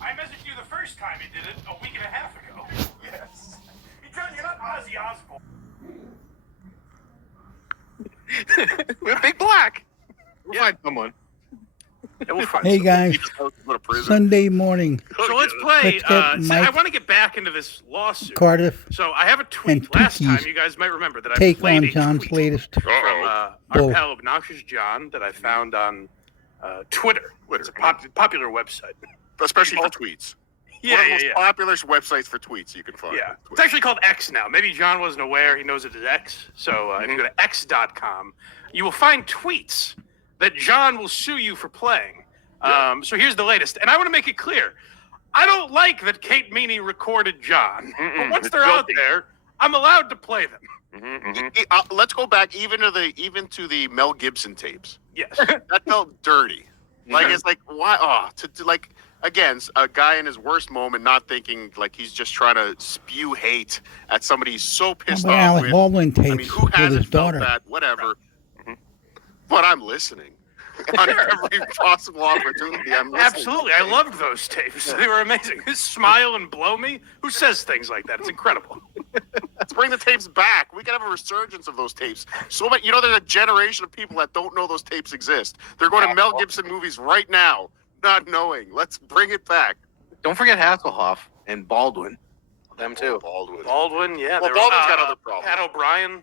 I messaged you the first time he did it a week and a half ago. Yes. You're not Ozzy Osbourne. We're Big Black. We'll find someone. Yeah, we'll find Hey someone. guys, Sunday morning, So let's play. Let's get Mike, I want to get back into this lawsuit. Cardiff, So I have a tweet. and Last time, Tookie's you guys might remember that I take played on a John's tweet latest from our bull. pal Obnoxious John that I found on Twitter. It's a popular website. Especially for tweets. Yeah, One of the most popular websites for tweets you can find. Yeah, it's actually called X now. Maybe John wasn't aware. He knows it as X. So if you go to x.com, you will find tweets that John will sue you for playing. So here's the latest. And I want to make it clear. I don't like that Kate Meany recorded John. But once they're out there, I'm allowed to play them. Let's go back even to the Mel Gibson tapes. Yes. That felt dirty. Like, it's like, why? Again, a guy in his worst moment, not thinking like he's just trying to spew hate at somebody he's so pissed off Alec with. Baldwin tapes I mean, who with hasn't his felt daughter. that? Whatever. But I'm listening. On every possible opportunity, I'm listening. Absolutely. I loved those tapes. They were amazing. His smile and blow me. Who says things like that? It's incredible. Let's bring the tapes back. We can have a resurgence of those tapes. So many, there's a generation of people that don't know those tapes exist. They're going to Mel Gibson movies right now, not knowing. Let's bring it back. Don't forget Hasselhoff and Baldwin. Them too. Baldwin, yeah. Well, Baldwin's got other problems. Pat O'Brien.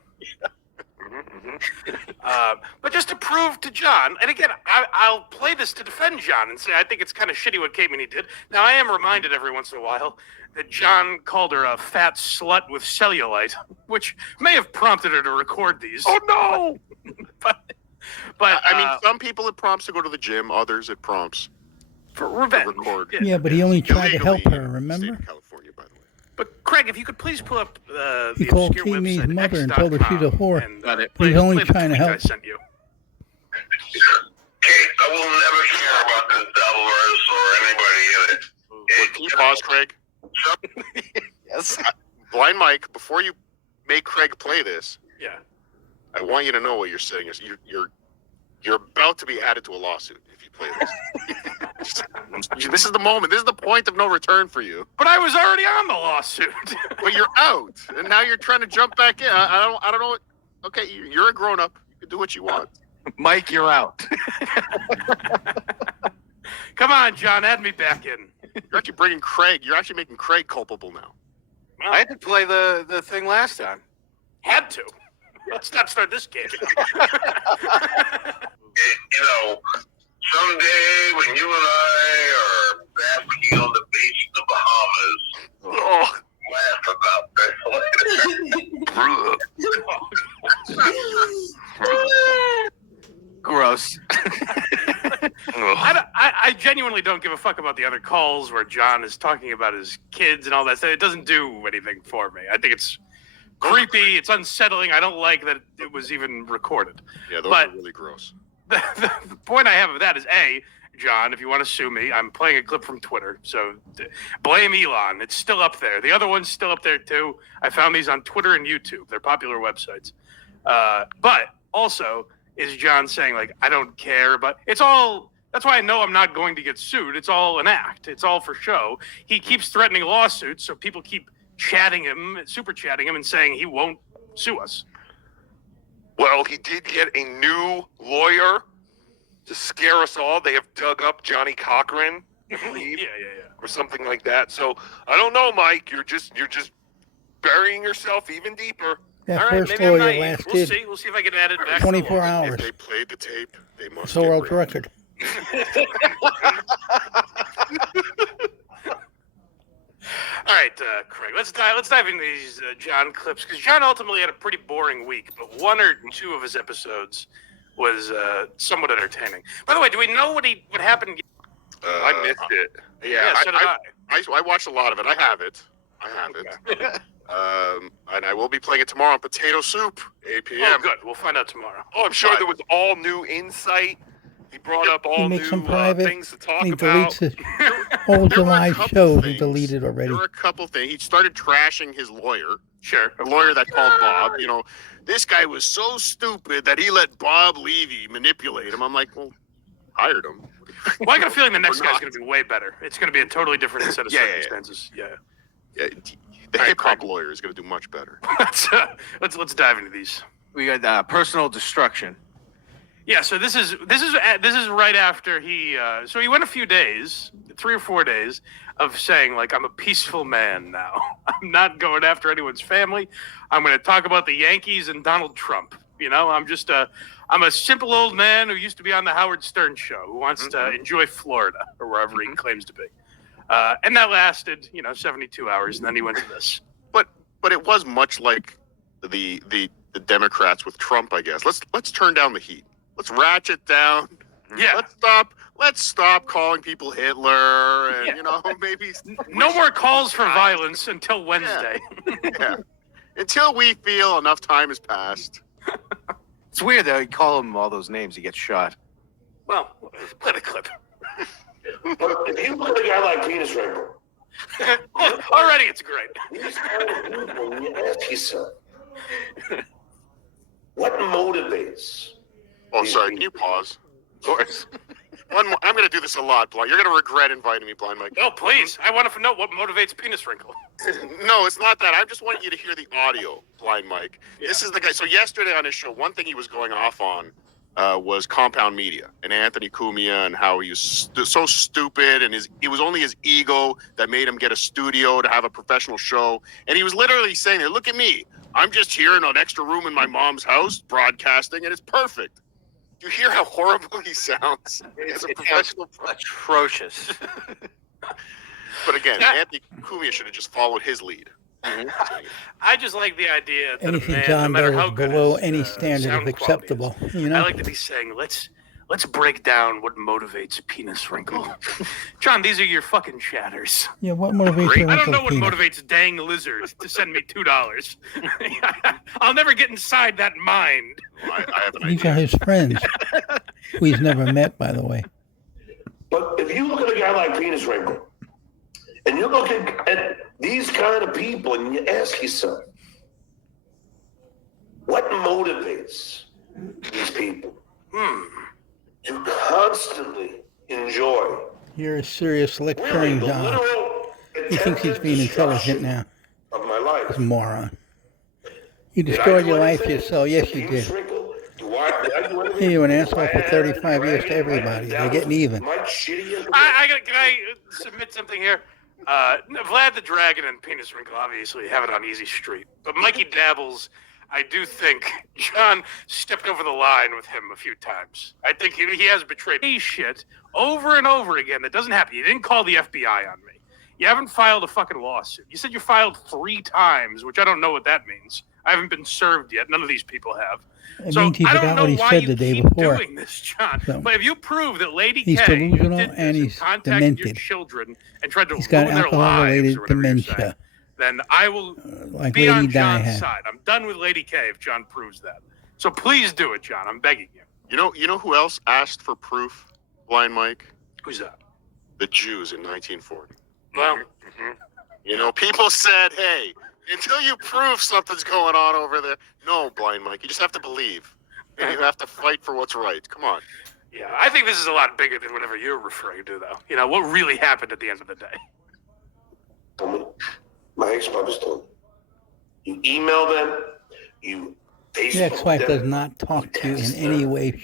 But just to prove to John, and again, I'll play this to defend John and say I think it's kind of shitty what Kate Meany did. Now, I am reminded every once in a while that John called her a fat slut with cellulite, which may have prompted her to record these. Oh, no! but I mean, some people it prompts to go to the gym, others it prompts for revenge. to record. Yeah, but he only tried to help Illegally her, in remember? the state of California, by the way. But Craig, if you could please pull up He the called obscure Kate Meany's website, mother and told her she's a whore. and, Got it. He was only play the trying to tweet help. I sent you. Kate, I will never care about this Dallas or anybody in it. Can you pause, Craig? Yes. Blind Mike, before you make Craig play this, Yeah. I want you to know what you're saying is you're about to be added to a lawsuit if you play this. This is the moment. This is the point of no return for you. But I was already on the lawsuit. But you're out, and now you're trying to jump back in. I don't know. Okay, you're a grown up. You can do what you want. Mike, you're out. Come on, John, add me back in. You're actually bringing Craig. You're actually making Craig culpable now. I had to play the thing last time. Had to. Let's not start this game. Someday when you and I are basking on the beach of the Bahamas, laugh about this. Gross. I genuinely don't give a fuck about the other calls where John is talking about his kids and all that stuff. It doesn't do anything for me. I think it's creepy. It's unsettling. I don't like that it was even recorded. Yeah, those But- are really gross. The point I have of that is, A, John, if you want to sue me, I'm playing a clip from Twitter. So blame Elon. It's still up there. The other one's still up there, too. I found these on Twitter and YouTube. They're popular websites. But also, is John saying, like, I don't care, but it's all... That's why I know I'm not going to get sued. It's all an act. It's all for show. He keeps threatening lawsuits, so people keep chatting him, super chatting him, and saying he won't sue us. Well, he did get a new lawyer to scare us all. They have dug up Johnny Cochran, I believe, or something like that. So I don't know, Mike. You're just burying yourself even deeper. That All right, first maybe I'm lawyer naive. lasted We'll see if I can add it back. 24 If hours. they played the tape, they must So get world raped. record. All right, Craig. Let's dive into these John clips because John ultimately had a pretty boring week, but one or two of his episodes was somewhat entertaining. By the way, do we know what happened? I missed it. Yeah, so did I. I watched a lot of it. I have it. And I will be playing it tomorrow on Potato Soup, 8 p.m. Oh, good. We'll find out tomorrow. Oh, I'm sure there was all new insight. He brought up all He new makes them private. things to talk He about. deletes his whole There were a July couple show. He things. deleted already. There were a couple things. He started trashing his lawyer, Sure. a lawyer that called Bob. This guy was so stupid that he let Bob Levy manipulate him. I'm like, well, hired him. What Well, I got a feeling the next Or guy's not. going to be way better. It's going to be a totally different set of Yeah, yeah, yeah. circumstances. Yeah. Yeah, the hip hop lawyer is going to do much better. Let's dive into these. We got personal destruction. Yeah, so this is right after he so he went a few days, 3 or 4 days of saying like I'm a peaceful man now. I'm not going after anyone's family. I'm going to talk about the Yankees and Donald Trump. You know, I'm a simple old man who used to be on the Howard Stern show who wants to enjoy Florida or wherever he claims to be. And that lasted, 72 hours, and then he went to this. But it was much like the Democrats with Trump, I guess. Let's turn down the heat. Let's ratchet down. Yeah. Let's stop calling people Hitler and maybe No more calls for violence until Wednesday. yeah. Until we feel enough time has passed. It's weird though. You call him all those names, he gets shot. Well, play the clip. But if you look at a guy like Penis Wrinkle, Already it's great. these kind of people, when you ask yourself, what motivates? Oh, sorry. Can you pause? Of course. One more. I'm going to do this a lot, Blind. You're going to regret inviting me, Blind Mike. No, please. I want to know what motivates Penis Wrinkle. No, it's not that. I just want you to hear the audio, Blind Mike. Yeah. This is the guy. So yesterday on his show, one thing he was going off on was Compound Media and Anthony Cumia and how he was so stupid and it was only his ego that made him get a studio to have a professional show. And he was literally saying, look at me. I'm just here in an extra room in my mom's house broadcasting, and it's perfect. Do you hear how horrible he sounds as a professional? Atrocious. But again, Anthony Cumia should have just followed his lead. I just like the idea that Anything a man, John no matter does how is good below his, any standard sound of quality acceptable. is, You know. I like to be saying, let's break down what motivates Penis Wrinkle. John, these are your fucking chatters. Yeah. What motivates your I don't know Uncle what Penis? motivates Dang Lizard to send me $2. I'll never get inside that mind. I have an These idea. are his friends, who he's never met, by the way. But if you look at a guy like Penis Wrinkle, and you look at these kind of people, and you ask yourself, what motivates these people to constantly enjoy You're a serious really lecturing, the John. literal He thinks he's being intelligent now. of my life? He's a moron. You Did I destroyed do your life anything? yourself. Yes, you Penis did. Wrinkle? Did I do anything? You're an asshole for I 35 years to dragged everybody. They're down getting even. my shitty Can I submit something here? Vlad the Dragon and Penis Wrinkle obviously have it on easy street, but Mikey Dabbles, I do think John stepped over the line with him a few times. I think he has betrayed me shit over and over again. That doesn't happen. You didn't call the FBI on me. You haven't filed a fucking lawsuit. You said you filed 3 times, which I don't know what that means. I haven't been served yet. None of these people have. It So means he I don't forgot know what he why said you the day keep before. doing this, John. So, but if you prove that Lady he's K delusional did this and he's contacted your demented. children and tried to He's got ruin their lives alcohol-related or whatever you're saying, dementia, then I will like be Lady on Di John's had. side. I'm done with Lady K if John proves that. So please do it, John. I'm begging you. You know who else asked for proof, Blind Mike? Who's that? The Jews in 1940. Well, People said, hey, until you prove something's going on over there. No, Blind Mike, you just have to believe. And you have to fight for what's right. Come on. yeah, I think this is a lot bigger than whatever you're referring to, though. What really happened at the end of the day. told me, my ex-wife told me. You email them, you Facebook Your ex-wife them, does not talk to you in any way,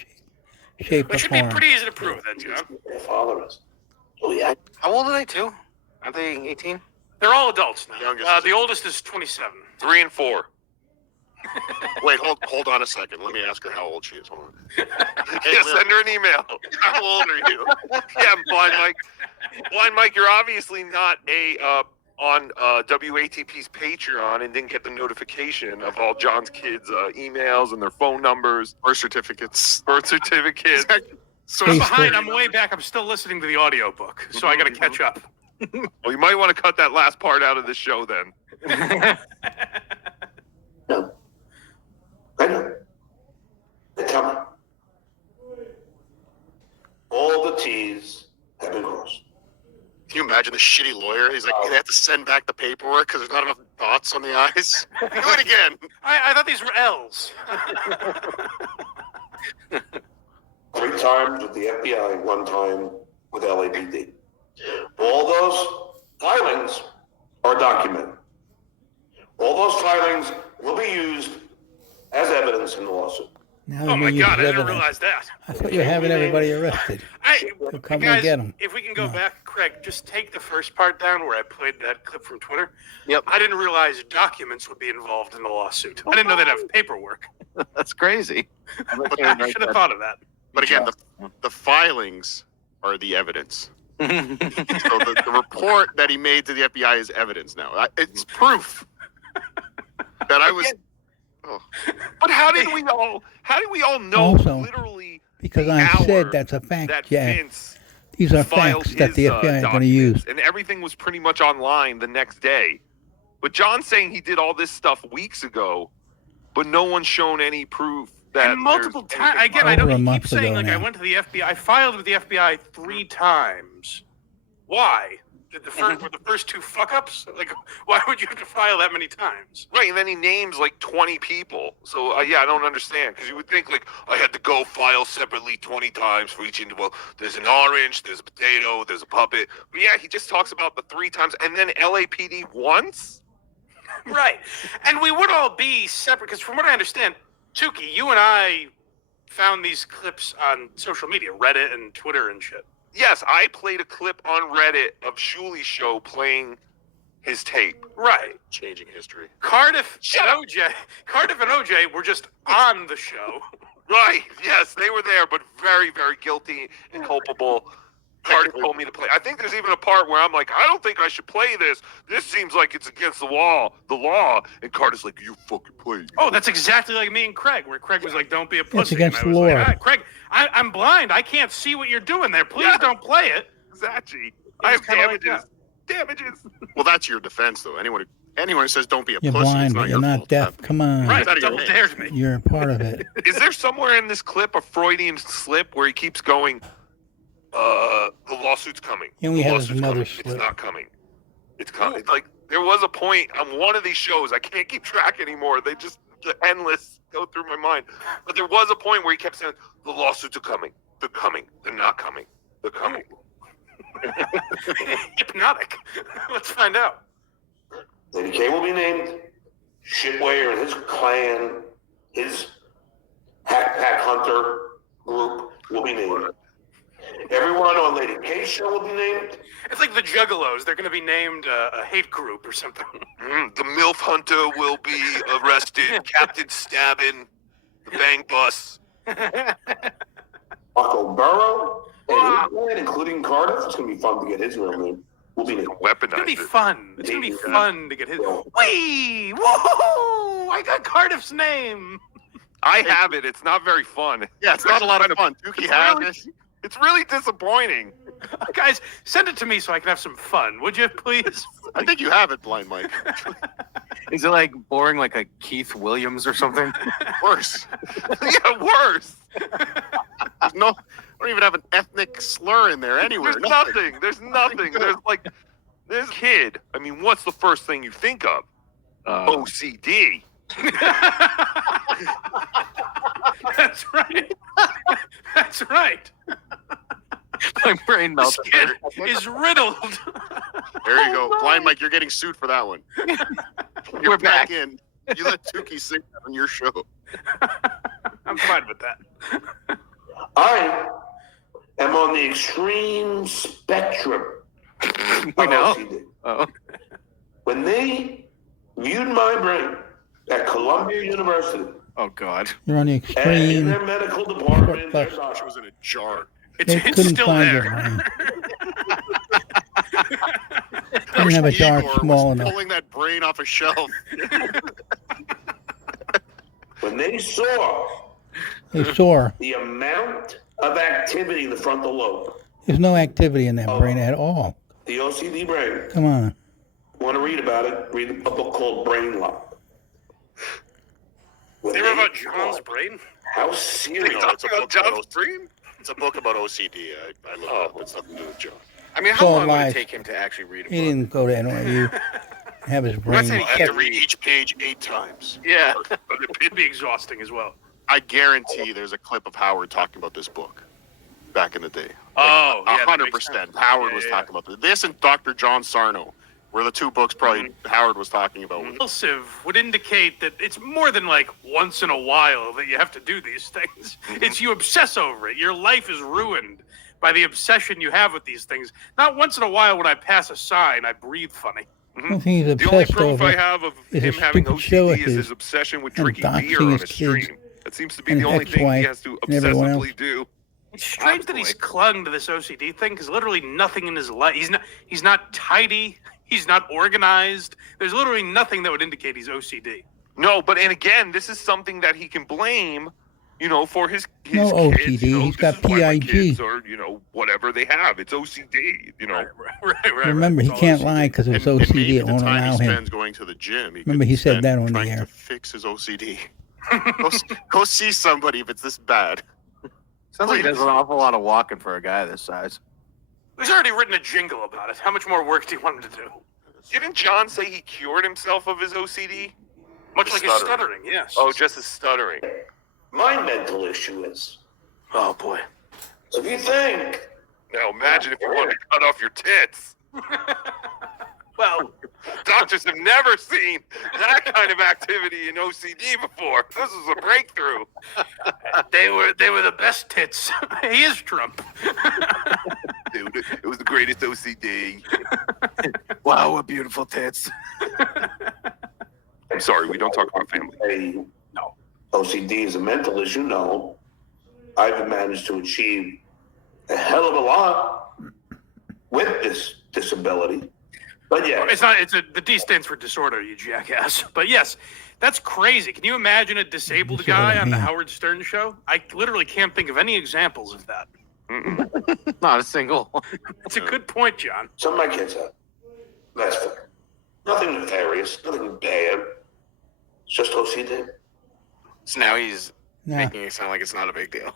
shape, or It should be form. pretty easy to prove, then, John. Their father is. Oh yeah, How old are they too? Aren't they 18? They're all adults now. Youngest is The oldest is 27. 3 and 4. Wait, hold on a second. Let me ask her how old she is. Hold on. Hey, Yeah, Lil, send her an email. how old are you? Yeah, Blind Mike. Blind Mike, you're obviously not on WATP's Patreon and didn't get the notification of all John's kids' emails and their phone numbers, Birth certificates. birth certificates. So I'm Facebook. behind. I'm way back. I'm still listening to the audiobook, so I got to catch up. Well, you might want to cut that last part out of the show then. no. I know. They tell me. All the T's have been crossed. Can you imagine the shitty lawyer? He's like, they have to send back the paperwork because there's not enough dots on the I's. Do it again. I thought these were L's. 3 times with the FBI, 1 time with LAPD. All those filings are documented. All those filings will be used as evidence in the lawsuit. Now Oh they're my gonna use God, I didn't evidence. realize that. I thought you were having everybody arrested. They'll come and Guys, get 'em. if we can go back, Craig, just take the first part down where I played that clip from Twitter. Yep. I didn't realize documents would be involved in the lawsuit. I didn't know they'd have paperwork. That's crazy. I should have thought of that. But again, the filings are the evidence. So the report that he made to the FBI is evidence now. It's proof that I was. Oh. But how did we all know Also, literally Because the I hour said that's a fact, that Jack. Vince These are filed facts that his, the FBI is going to use. documents, and everything was pretty much online the next day. But John's saying he did all this stuff weeks ago, but no one's shown any proof that And multiple there's times. anything Again, I know Over a he month keeps saying ago like I now. went to the FBI. I filed with the FBI 3 times. Why? Did the first 2 fuck ups? Like, why would you have to file that many times? Right, and then he names like 20 people. So yeah, I don't understand, because you would think like I had to go file separately 20 times for each individual. There's an orange, there's a potato, there's a puppet. But yeah, he just talks about the 3 times, and then LAPD once. Right. And we would all be separate, because from what I understand, Tookie, you and I found these clips on social media, Reddit and Twitter and shit. Yes, I played a clip on Reddit of Shuli's show playing his tape. Right. Changing history. Cardiff and OJ were just on the show. Right. Yes, they were there, but very, very guilty and culpable. Cardiff told me to play. I think there's even a part where I'm like, I don't think I should play this. This seems like it's against the law. And Cardiff's like, you fucking play it. Oh, that's exactly like me and Craig, where Craig was like, don't be a pussy. against and I was the like, law. "Ah, Craig, I'm blind. I can't see what you're doing there. Please don't play it. Exactly. I have kinda like damages. Damages. Well, that's your defense, though. Anyone who says don't be a You're pussy, blind, it's but not you're your not fault. deaf. Come on. Right, It's out of your double name. dares me. You're a part of it. Is there somewhere in this clip a Freudian slip where he keeps going, the lawsuit's coming. Yeah, we The have lawsuit's another coming. slip. It's not coming. It's coming. It's like there was a point on one of these shows. I can't keep track anymore. They just endless go through my mind. But there was a point where he kept saying, the lawsuits are coming. They're coming. They're not coming. They're coming. Hypnotic. Let's find out. Lady K will be named. Shitway and his clan, his Hack Pack Hunter group will be named. Everyone on Lady K's show will be named. It's like the Juggalos. They're going to be named a hate group or something. The MILF Hunter will be arrested. Captain Stabbin. The Bang Bus. Marco Burrow and his clan, including Cardiff. It's going to be fun to get his real name. Will be named. It's going to Weaponized be it. fun. It's going to be fun to get his. Whee! Whoa! I got Cardiff's name. I have it. It's not very fun. Yeah, it's not a lot of fun. Dookie has it. It's really disappointing. Guys, send it to me so I can have some fun, would you, please? I think you have it, Blind Mike. Is it like boring like a Keith Williams or something? Worse. Yeah, worse. No, I don't even have an ethnic slur in there anywhere. There's nothing. There's nothing. There's like, this kid. I mean, what's the first thing you think of? OCD. That's right. That's right. My brain This melted. kid is riddled. There you go. Blind Mike, you're getting sued for that one. You're We're back. in. You let Tookie sing that on your show. I'm fine with that. I am on the extreme spectrum of We know. OCD. Oh. When they viewed my brain at Columbia University Oh God. You're on the and in extreme. their medical department, their She doctor, She was in a jar. It's They couldn't still find there. it. Man. Didn't have a jar Igor small was enough. pulling that brain off a shelf. when they saw They saw. the amount of activity in the frontal lobe, There's no activity in that brain at all. the OCD brain, Come on. want to read about it, read a book called Brain Lock. When They were about saw John's brain. how serious No, it's a book John's about dream? It's a book about OCD. I looked it up. It's nothing to do with John. I mean, It's how all long would lies. it take him to actually read a He book? didn't go to NYU. Have his brain. saying he I have can't to read each page 8 times. Yeah. It'd be exhausting as well. I guarantee there's a clip of Howard talking about this book back in the day. Oh, yeah, that makes 100%. sense. Howard was Yeah. talking about this, and Dr. John Sarno were the two books probably Howard was talking about. Impulsive would indicate that it's more than like once in a while that you have to do these things. It's you obsess over it. Your life is ruined by the obsession you have with these things. Not once in a while when I pass a sign, I breathe funny. One thing he's The only obsessed proof over I have of is a him having stupid show OCD of is his his obsession with and drinking beer doxing on his a stream. kids That seems to be and the only thing he ex-wife has to and everyone else. obsessively do. It's strange that he's Honestly. clung to this OCD thing because literally nothing in his life. He's not tidy. He's not organized. There's literally nothing that would indicate he's OCD. No, but and again, this is something that he can blame, for his No kids. OCD, this he's got is why my PIG. kids are, whatever they have. It's OCD. Right. Remember, he It's all can't OCD. lie because of his And OCD. maybe It the won't time allow he him. spends going to the gym, Remember, could he said spend that on the trying air. to fix his OCD. go see somebody if it's this bad. Sounds like he does an awful lot of walking for a guy this size. He's already written a jingle about it. How much more work do you want him to do? Didn't John say he cured himself of his OCD? Much like his stuttering, yes. Oh, just his stuttering. My mental issue is, Oh boy. if you think Now imagine if you wanted to cut off your tits. Well, Doctors have never seen that kind of activity in OCD before. This is a breakthrough. they were the best tits. He is Trump. Dude, it was the greatest OCD. Wow, what beautiful tits. I'm sorry, we don't talk about family. No. OCD is a mental issue, no. I've managed to achieve a hell of a lot with this disability. But yeah, The D stands for disorder, you jackass. But yes, that's crazy. Can you imagine a disabled That's what guy I on the mean. Howard Stern show? I literally can't think of any examples of that. Not a single. That's a good point, John. some of my kids have. That's fair. Nothing nefarious, nothing bad. It's just OCD. So now he's Nah. making it sound like it's not a big deal.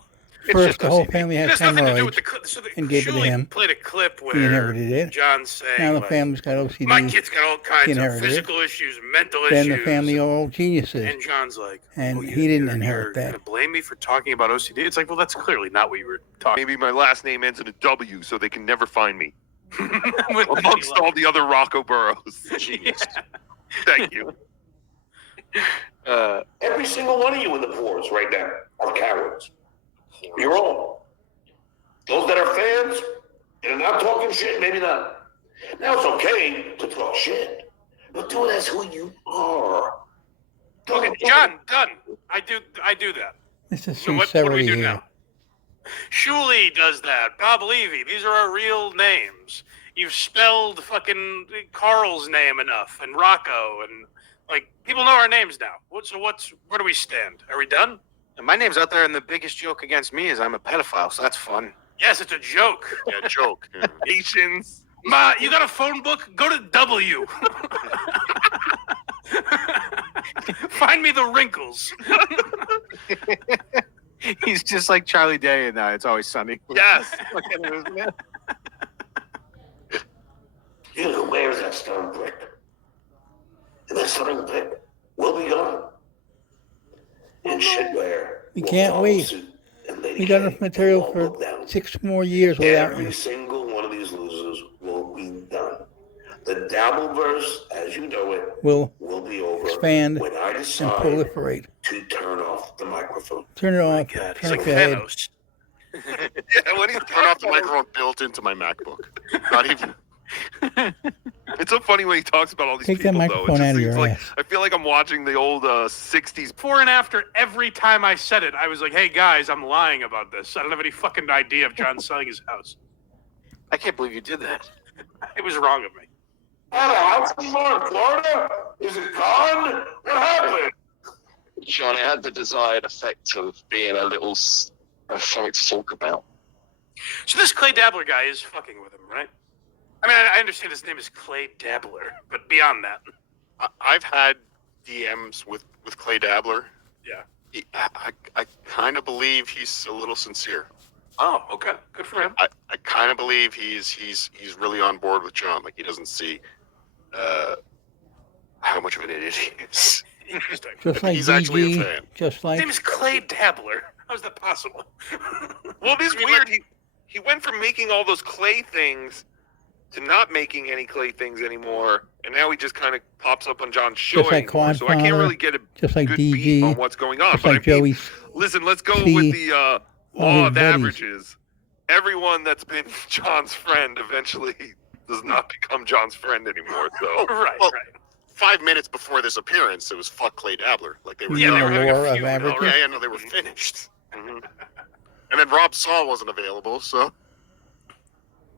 First, the whole OCD. family It had has nothing to do with hemorrhoids. the clip. So and gave it to Shuley him. played a clip He where inherited it. John's saying, Now the like, family's got OCD. my kid's got all kinds of inherited it. physical issues, mental Then issues. the family are all geniuses. And John's like, And oh, he didn't you're inherit that. Gonna blame me for talking about OCD? It's like, well, that's clearly not what you were talking Maybe my last name ends in a W so they can never find me. about. Amongst all the other Rocco Burrows. Genius. Thank you. Every single one of you in the boards right now are cowards. You're all. Those that are fans and are not talking shit, maybe not. Now it's okay to talk shit, but do it as who you are. Okay, John, done. I do that. This is So what do sincerity we do here. now? Shuley does that. Bob Levy. These are our real names. You've spelled fucking Carl's name enough, and Rocco, and like people know our names now. Where do we stand? Are we done? And my name's out there, and the biggest joke against me is I'm a pedophile, so that's fun. Yes, it's a joke. Yeah, joke. Yeah. Asians. Ma, you got a phone book? Go to W. Find me the wrinkles. He's just like Charlie Day, and It's Always Sunny. Yes. Look at him, isn't it? You, where's that stone brick? And that stone brick will be gone. And shitware. We will can't follow wait. suit, and Lady We got K enough material won't for look down. 6 more years without Every you. single one of these losers will be done. The Dabbleverse, as you know it, Will will be over expand when I and decide proliferate. to turn off the microphone. Turn it off. God, he's Turn like off your head. Thanos. Yeah, when he's Turn off the microphone built into my MacBook. Not even. It's so funny when he talks about all these Take that people, though. It microphone just out of seems your like ass. I feel like I'm watching the old '60s. Before and after, every time I said it, I was like, hey guys, I'm lying about this. I don't have any fucking idea of John selling his house. I can't believe you did that. It was wrong of me. At a house anymore in Florida? Is it gone? What happened? John, it had the desired effect of being a little something to talk about. So this Clay Dabbler guy is fucking with him, right? I mean, I understand his name is Clay Dabbler, but beyond that, I've had DMs with Yeah. Clay Dabbler. I kind of believe he's a little sincere. oh, okay, good for him. I kind of believe he's really on board with John. Like he doesn't see how much of an idiot he is. Interesting. Just like He's actually a DG, fan. just His like name is Clay Dabbler. How's that possible? Well, it is weird. he went from making all those clay things to not making any clay things anymore, and now he just kind of pops up on John's show Just like anymore. So I can't Quadfather, really get a just like good beat on DG, what's going on. just But like I mean, Joey. listen, let's go C, with the all law his of buddies. averages. Everyone that's been John's friend eventually does not become John's friend anymore. So Right, Well, right. 5 minutes before this appearance, it was fuck Clay Dabbler. Like they were. Yeah, they were having a war of feud averages. already. Yeah, no, they were finished. And then Rob Saw wasn't available, so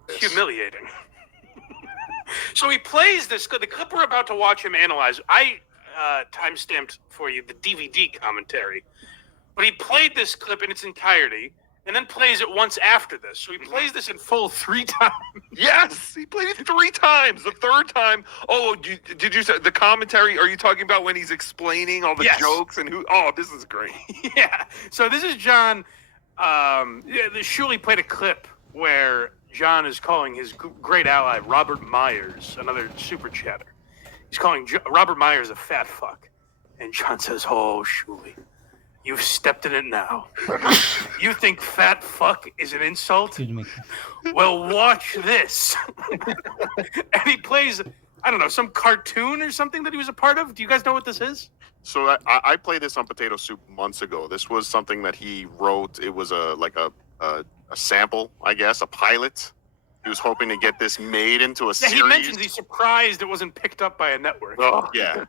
Humiliating. So he plays this. The clip we're about to watch him analyze. I time-stamped for you the DVD commentary, but he played this clip in its entirety and then plays it once after this. So he plays this in full 3 times. yes, he played it 3 times. The third time, did you say the commentary? Are you talking about when he's explaining all the Yes. jokes and who? Oh, this is great. Yeah. So this is John. Shuley played a clip where John is calling his great ally Robert Myers, another super chatter. He's calling Robert Myers a fat fuck, and John says, "Oh, Shuley, you've stepped in it now. You think fat fuck is an insult? Excuse me. Well, watch this." And he plays, I don't know, some cartoon or something that he was a part of. Do you guys know what this is? So I played this on Potato Soup months ago. This was something that he wrote. It was a sample, I guess, a pilot. He was hoping to get this made into a Yeah, series. he mentions he's surprised it wasn't picked up by a network. Oh, Yeah.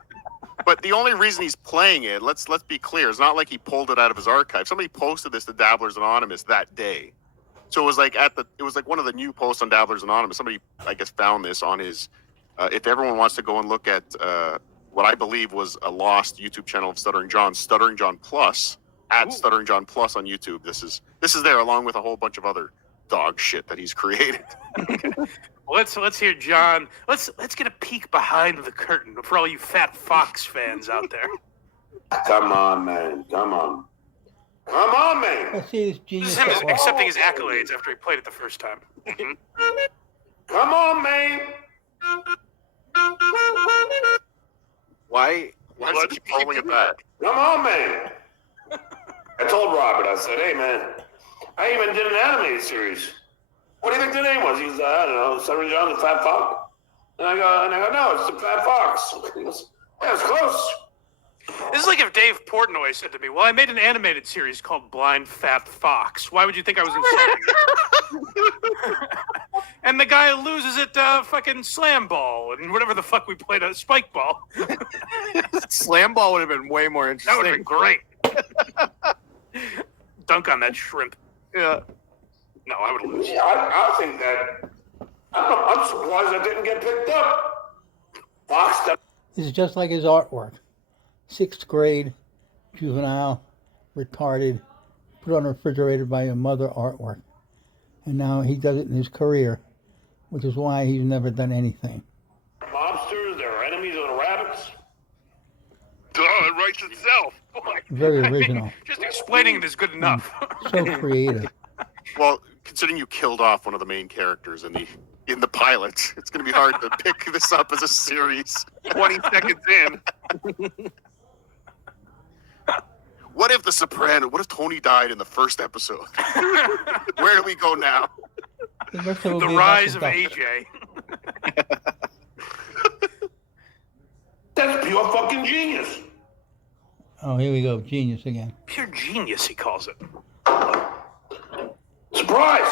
But the only reason he's playing it, let's be clear, it's not like he pulled it out of his archive. Somebody posted this to Dabblers Anonymous that day. So it was like one of the new posts on Dabblers Anonymous. Somebody, I guess, found this on his if everyone wants to go and look at what I believe was a lost YouTube channel of Stuttering John Plus, at Ooh. Stuttering John Plus on YouTube. This is there along with a whole bunch of other dog shit that he's created. Well, let's hear John. Let's get a peek behind the curtain for all you fat Fox fans out there. Come on, man. Come on. Come on, man. Let's see this This genius. is him at work. accepting his accolades after he played it the first time. Come on, man. Why does he keep rolling it back? Come on, man. I told Robert, I said, hey, man, I even did an animated series. What do you think the name was? He goes, I don't know, Stuttering John the Fat Fox. And I go, no, it's the Fat Fox. He goes, yeah, it's close. This is like if Dave Portnoy said to me, "Well, I made an animated series called Blind Fat Fox. Why would you think I was insulting you?" And the guy loses at fucking slam ball and whatever the fuck we played at spike ball. Slam ball would have been way more That would have interesting. been great. Dunk on that shrimp. Yeah. No, I would lose. Yeah, I think that, I'm surprised that didn't get picked up. Fox, This is just like his artwork. 6th grade, juvenile, retarded, put on a refrigerator by your mother artwork. And now he does it in his career, which is why he's never done anything. mobsters, they're enemies of the rabbits. Duh, it writes itself. Very original. Just explaining it is good enough. So creative. Well, considering you killed off one of the main characters in the pilot, it's going to be hard to pick this up as a series. 20 seconds in. What if what if Tony died in the first episode? Where do we go now? The rest of it will The be rise of about the duck. AJ. That's pure fucking genius. Oh, here we go. Genius again. Pure genius, he calls it. Surprise!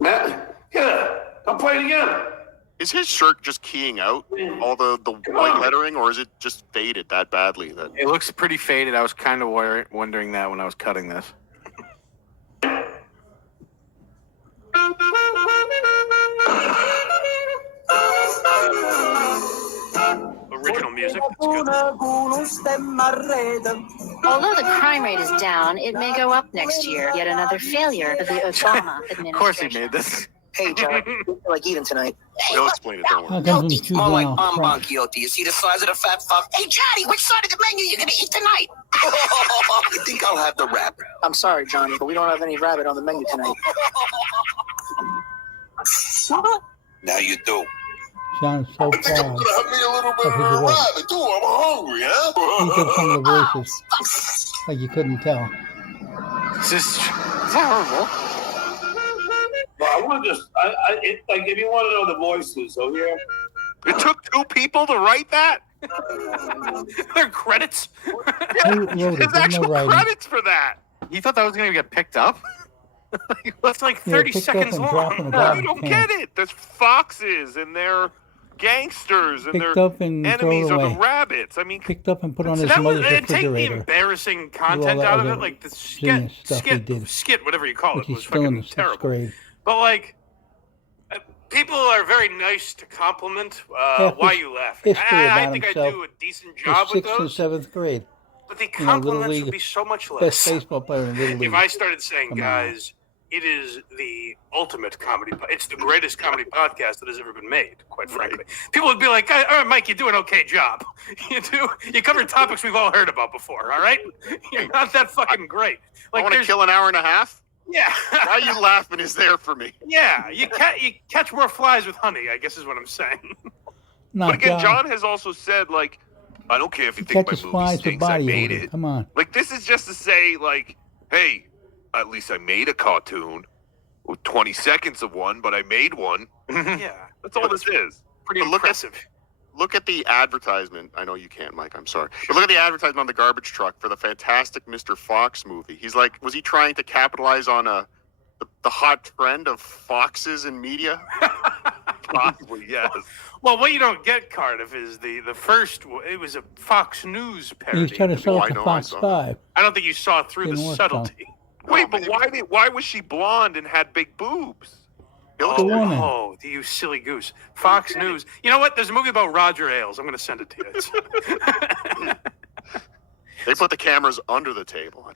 Matt, yeah, I'll play it again. Is his shirt just keying out all the white lettering, or is it just faded that badly? That It looks pretty faded. I was kind of wondering that when I was cutting this. Original music. That's good. Although the crime rate is down, it may go up next year. Yet another failure of the Obama administration. Of course he made this. Hey, John, I feel like eating tonight. he'll explain it. Don't worry. How comes when Guilty. More like bonbon guilty. You see the size of the fat fuck? Hey, Johnny, which side of the menu you gonna eat tonight? You think I'll have the rabbit? I'm sorry, Johnny, but we don't have any rabbit on the menu tonight. Now you do. John is so proud Have me a little bit of his work. rabbit too. I'm hungry, huh? He did some of the voices like you couldn't tell. Is this terrible. But I want to just, like, if you want to know the voices, so here. It took 2 people to write that? Their credits. There's actual credits for that. You thought that was going to get picked up? It's like 30 seconds long. I don't get it. There's foxes and they're gangsters and Picked their up and enemies thrown are the away. rabbits. I mean, Picked up and put on So his that was, mother's and take the refrigerator. embarrassing all content that out of other it, like the genius stuff he did. skit, whatever you call Which it, he's was still in the fucking 6th terrible. grade. But like, people are very nice to compliment Yeah, why you laughing. history I about think I himself do a decent The job with 6th and those, 7th grade. but the You know, Little compliments League, would be so much Best less baseball player in Little League. if I started saying, Come on. guys, it is the ultimate comedy. It's the greatest comedy podcast that has ever been made, quite frankly. People would be like, all right, Mike, you do an okay job. You cover topics we've all heard about before, all right? You're not that fucking great. I Like, want to there's, kill an hour and a half. yeah. Why you laughing is there for me. Yeah, you catch more flies with honey, I guess is what I'm saying. Not but again, John has also said, like, I don't care if you think my catches movie flies with stinks, I body made odor. it. Come on. Like, this is just to say, like, hey, at least I made a cartoon with 20 seconds of one, but I made one. Yeah, That's all this is. pretty But look at- impressive. Look at the advertisement. I know you can't, Mike. I'm sorry. But look at the advertisement on the garbage truck for the fantastic Mr. Fox movie. He's like, was he trying to capitalize on the hot trend of foxes in media? Possibly, yes. Well, what you don't get, Cardiff, is the first. It was a Fox News parody. He's trying to sell I it to know, I Fox saw 5. I don't think you saw through the Didn't work, subtlety. Wait, but why was she blonde and had big boobs? The woman. Oh, you silly goose. Fox News. You know what? There's a movie about Roger Ailes. I'm going to send it to you. It's- They put the cameras under the table.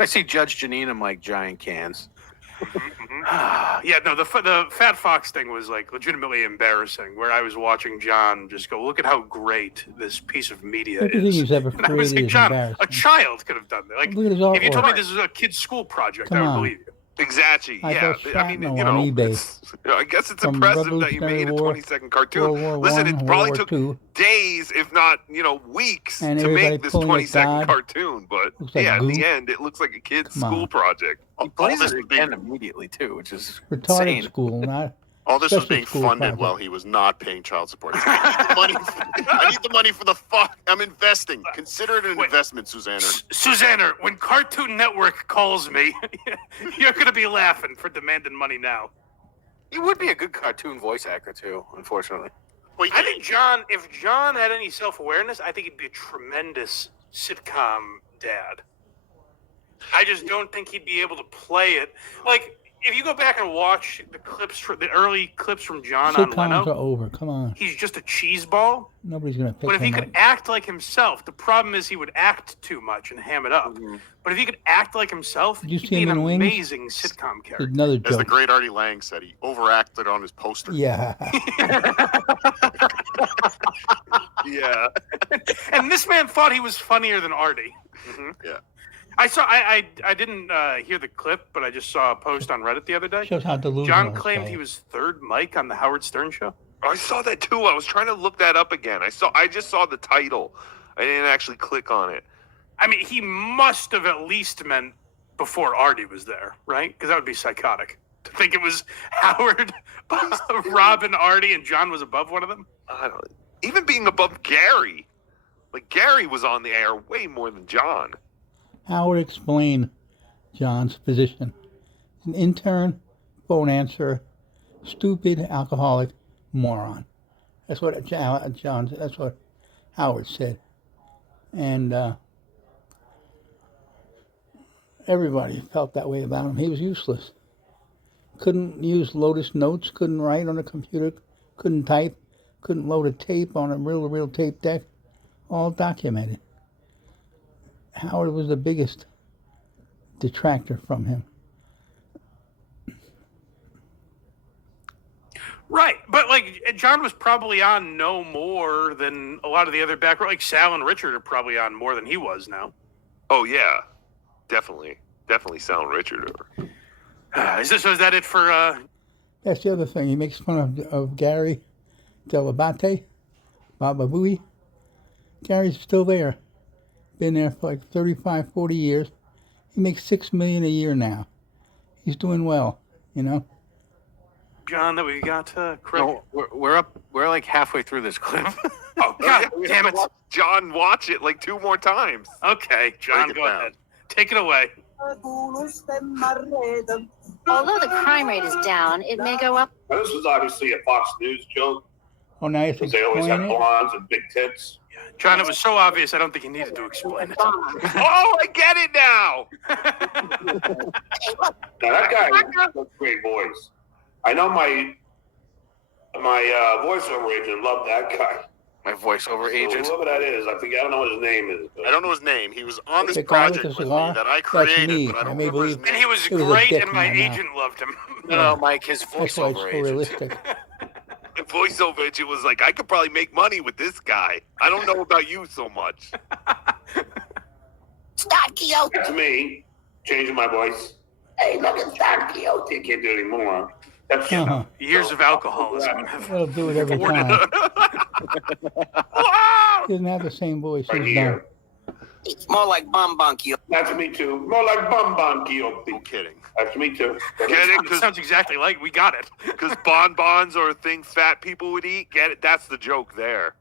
I see Judge Janine in like giant cans. yeah, no, the Fat Fox thing was like legitimately embarrassing. Where I was watching John just go, look at how great this piece of media Everything is. he's ever And I was created like, is John, embarrassing. a child could have done that. Like, Look at his if you told me artwork. this is a kid's school project, Come I would on. believe you. Exactly. I Yeah. got I mean, shrapnel you on know, eBay. I guess it's From impressive that you made a Revolutionary War, 20-second cartoon. World War Listen, I, it World probably War took II. days, if not, weeks, And to everybody make this pulling a 20-second God. cartoon. But Looks like yeah, in goo. the end, it looks like a kid's Come on. school project. He plays it again immediately too, which is Retarded insane. school, not All this was special being school funded project. while he was not paying child support. He's like, I need the money for the fuck. I'm investing. Consider it an Wait. investment, Susanna. Susanna, when Cartoon Network calls me, you're going to be laughing for demanding money now. He would be a good cartoon voice actor too, unfortunately. Wait, I think John, if John had any self-awareness, I think he'd be a tremendous sitcom dad. I just don't think he'd be able to play it. Like, if you go back and watch the early clips from John on sitcoms are Leno, over. Come on. he's just a cheese ball. Nobody's going to pick But if he him could up. act like himself, the problem is he would act too much and ham it up. But if he could act like himself, Did you he'd see be him an in Wings? amazing sitcom character. Another As the joke. great Artie Lang said, he overacted on his poster. Yeah. Yeah. And this man thought he was funnier than Artie. Yeah. I didn't hear the clip, but I just saw a post on Reddit the other day. Shows how delusional John this claimed guy he is. was third Mike on the Howard Stern show. I saw that too. I was trying to look that up again. I just saw the title. I didn't actually click on it. I mean, he must have at least meant before Artie was there, right? Because that would be psychotic to think it was Howard, Robin, Artie, and John was above one of them. I don't. Even being above Gary, like Gary was on the air way more than John. Howard explained John's position. An intern, phone answer, stupid, alcoholic, moron. That's what that's what Howard said. And everybody felt that way about him. He was useless. Couldn't use Lotus Notes, couldn't write on a computer, couldn't type, couldn't load a tape on a real tape deck. All documented. Howard was the biggest detractor from him. Right, but like John was probably on no more than a lot of the other background. Like Sal and Richard are probably on more than he was now. Oh yeah, definitely Sal and Richard. Is that it for? That's the other thing. He makes fun of Gary Delabate, Baba Booey. Gary's still there. Been there for like 35, 40 years. He makes $6 million a year now. He's doing well, you know. John, that we got correct. No, we're like halfway through this clip. Oh God, We damn have it! to watch John watch it like 2 more times. Okay, John, Break it go down. ahead. Take it away. Although the crime rate is down, it may go up. Now, this was obviously a Fox News joke Oh, now you have to because they always have explain it? blondes and big tits. John, it was so obvious. I don't think you needed to explain it. Oh, I get it now. Now that guy has a great voice. I know my voiceover agent loved that guy. My voiceover agent. So whoever that is, I don't know what his name is. I don't know his name. He was on this The guy with project the with me cigar? that I That's created, me. but I I don't may remember his believe- And name. he was It was a great, dick and in my my mouth. agent loved him. No, Mike, his That's why it's voiceover so agent. realistic. The voiceover agent was like, I could probably make money with this guy. I don't know about you so much. Start Quixote. That's me, changing my voice. Hey, look at Don Quixote. Can't do it anymore. That's Uh-huh. Years of alcoholism. That'll do it every time. Wow! He doesn't have the same voice. right He's done. here. It's more like Bon Quixote. That's me too. More like Bon No Quixote. kidding. That's me too. Get it? It sounds exactly like we got it. Because bonbons are a thing fat people would eat. Get it? That's the joke there.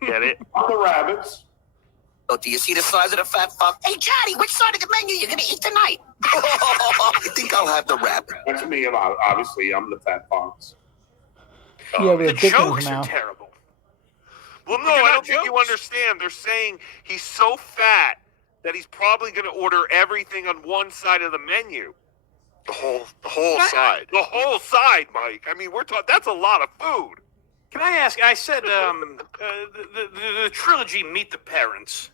Get it? On the rabbits. Oh, do you see the size of the fat fuck? Hey, Johnny, which side of the menu you gonna eat tonight? You think I'll have the wrap? That's me. Obviously, I'm the fat fox. Yeah, with The a dick in jokes his are mouth. terrible. Well, no, They're I not don't think you jokes. understand. They're saying he's so fat that he's probably going to order everything on one side of the menu. The whole What? side. The whole side, Mike. I mean, we're talking. That's a lot of food. Can I ask? I said the trilogy Meet the Parents.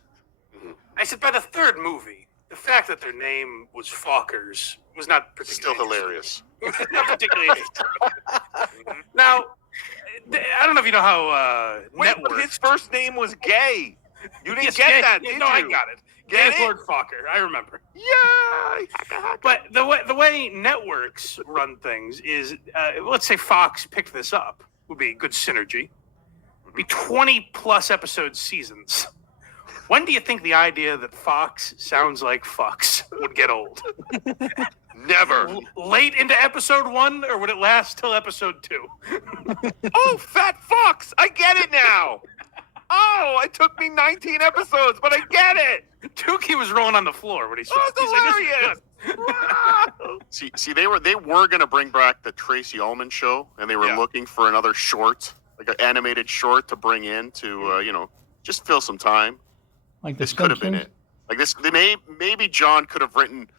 I said by the third movie, the fact that their name was Fockers was not Still particularly hilarious. not particularly interesting. Now, I don't know if you know how Wait, but networks. his first name was Gay. You didn't Yes, get Gay- that, yeah, did no, you? I got it. Get Gay it? Lord Fokker. I remember. Yeah. But the way networks run things is, let's say Fox picked this up, would be good synergy. Be 20 plus episode seasons. When do you think the idea that Fox sounds like fucks would get old? Never. Late into episode 1, or would it last till episode 2? Oh, fat fox! I get it now. Oh, it took me 19 episodes, but I get it. Tookie was rolling on the floor when he saw Oh, it. He's like, "This is hilarious. good." See, they were gonna bring back the Tracy Ullman show, and they were Yeah. looking for another short, like an animated short to bring in to just fill some time. Like the This could have been Simpsons. it. Like this, maybe John could have written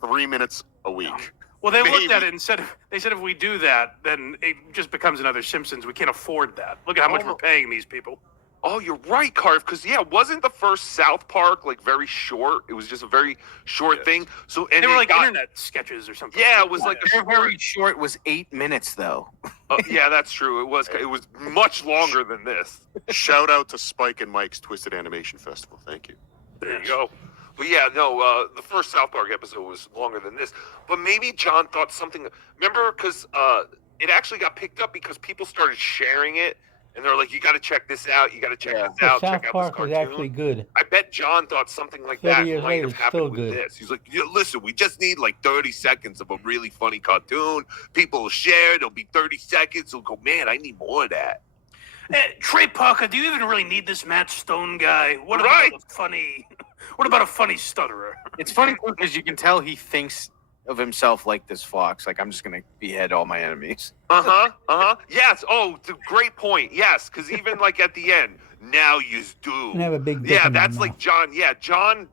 3 minutes a week. Well, they looked at Maybe. it and said, they said if we do that, then it just becomes another Simpsons. We can't afford that. Look at how much we're paying these people. Oh, you're right, Carv. Because wasn't the first South Park like very short? It was just a very short thing. So and They were it like got- internet sketches or something. Yeah, it was like a Their short. very short was 8 minutes, though. Yeah, that's true. It was much longer than this. Shout out to Spike and Mike's Twisted Animation Festival. Thank you. There you go. But yeah, no, the first South Park episode was longer than this. But maybe John thought something. Remember, because it actually got picked up because people started sharing it, and they're like, "You got to check this out. You got to check this The out. South Check out Park this was cartoon." actually good. I bet John thought something like 30 that years might later, have it's happened still with good. this. He's like, yeah, "Listen, we just need like 30 seconds of a really funny cartoon. People will share. It'll be 30 seconds. They'll go, man, I need more of that." Trey Parker, do you even really need this Matt Stone guy? What Right. about a funny? What about a funny stutterer? It's funny because you can tell he thinks of himself like this fox. Like, I'm just going to behead all my enemies. Yes. Oh, it's a great point. Yes, because even like at the end, now you do. And have a big dick Yeah, in my that's mouth. like John. Yeah, John